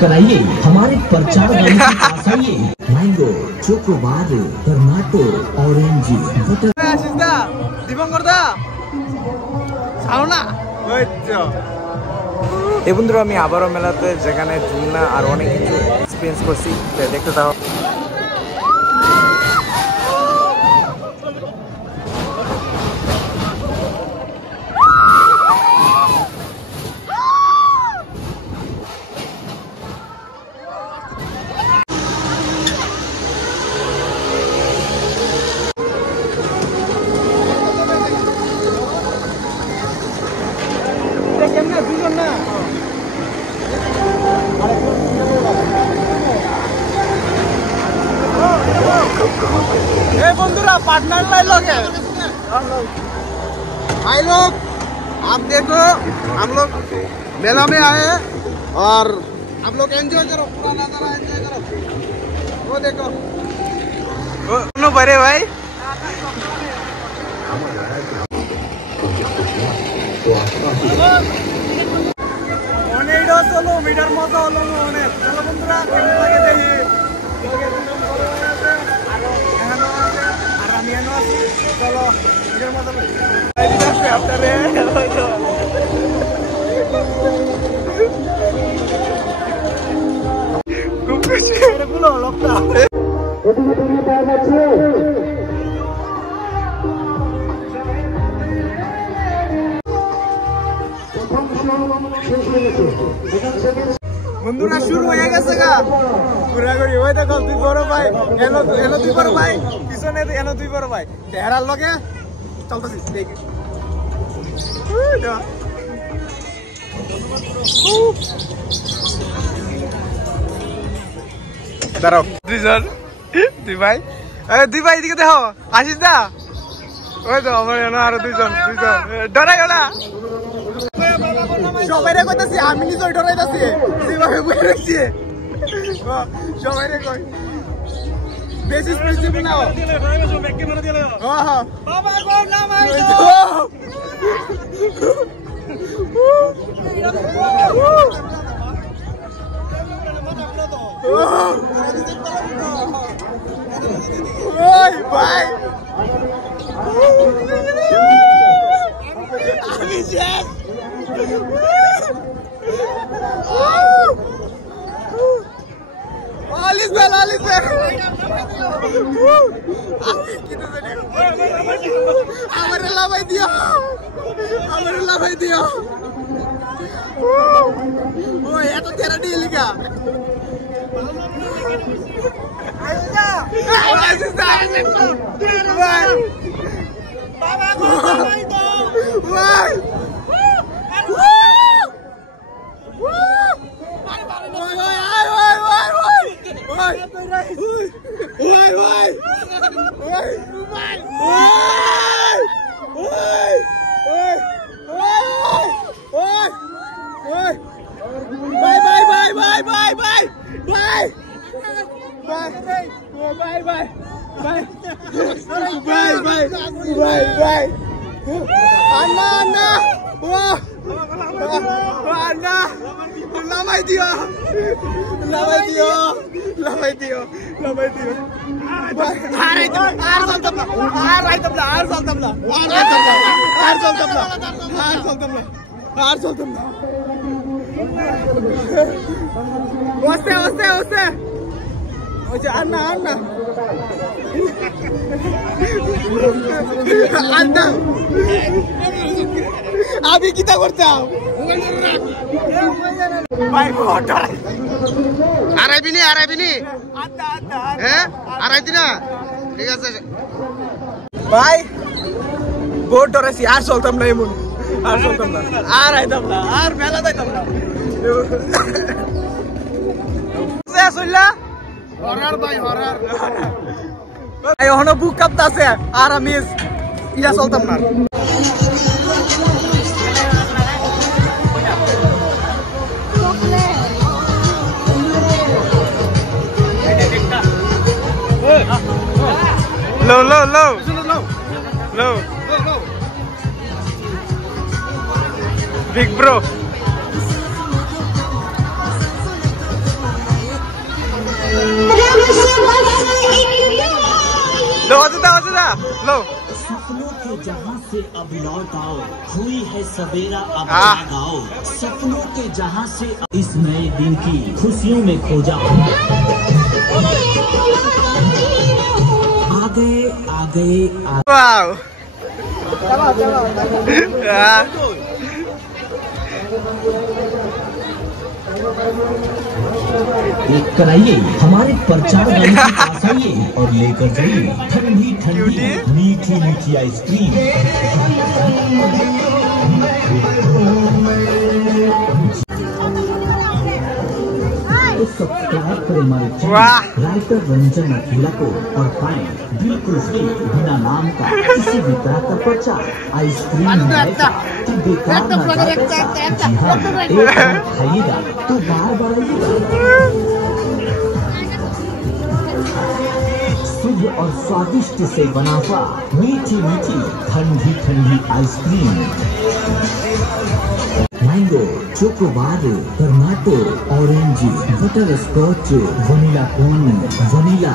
कराइए हमारे प्रचार गाड़ी के पास आइए। Mango, chocobar, tomato, orange, butter. दिवंकर दा ছাড়ো না ওই তো এই বন্ধুরা আমি আবারও মেলাতে যেখানে ঝুলনা আর অনেক কিছু এক্সপেরিয়েন্স করছি দেখতে দাও। बंधुरा पार्टनर भाई लोग हैं भाई लोग आप देखो हम लोग मेला में आए हैं और आप लोग एंजॉय करो पूरा नजारा एंजॉय करो। वो देखो वो बड़े भाई चलो मीटर मजा हलो मने चलो बंधुरा केमन लागे देखी चलो मीटर मजा खूब खुशी लगता বন্ধুরা শুরু হয়ে গেছে গা ঘোরাঘুরি ওই দেখো দুই বড় ভাই এলো দুই বড় ভাই পিছনে এলো দুই বড় ভাই চেহারার লগে চলতেছি দেখি দাঁড়াও দুই ভাই এদিকে দেখো আসিস না ওই তো আমার আরো দুইজন ডরাই না সবাই রে কইতাছি আমি নিজে ডরাইতাছি যেভাবে বলে রাখছি সবাই রে কই বেসিস প্রিন্সিপাল নাও বাবা গো নামাই ওই ভাই আমি শেষ আমার লাভাই দিও ও এত তেরা দিয়ে লিখা अभी कितना करते हो भाई बहुत आराई भी नहीं हैं आराई ना ठीक है भाई बहुत डर है यार चलतम नहीं मुन আর চলতাম না আর আইতাম না আর মেলা যাইতাম না আসলে হরার ভাই হরার এই হনো বুক কাঁপতাছে আর আমি ইয়া চলতাম না लो बिग ब्रो लो सपनों के जहां से अब लौट आओ, हुई है सवेरा अब याद आओ। सपनों के जहां से इस नए दिन की खुशियों में खो जाओ। आ गए वाओ एक कराइए हमारे प्रचार गाड़ी के पास आइए और लेकर जाइए ठंडी ठंडी मीठी मीठी आइसक्रीम। तो सब्सक्राइब करें हमारे चैनल राइटर रंजन अकेला को और पाएं बिल्कुल फ्री बिना नाम का किसी भी तरह का प्रचार आइसक्रीम कि बेकार ना जाए पैसा। जी हाँ, एक बार खाइएगा तो बार बार आइएगा। शुद्ध और स्वादिष्ट से बना हुआ मीठी मीठी ठंडी ठंडी ice cream. Mango, chocobar, tomato, orange, butterscotch, vanilla cone, vanilla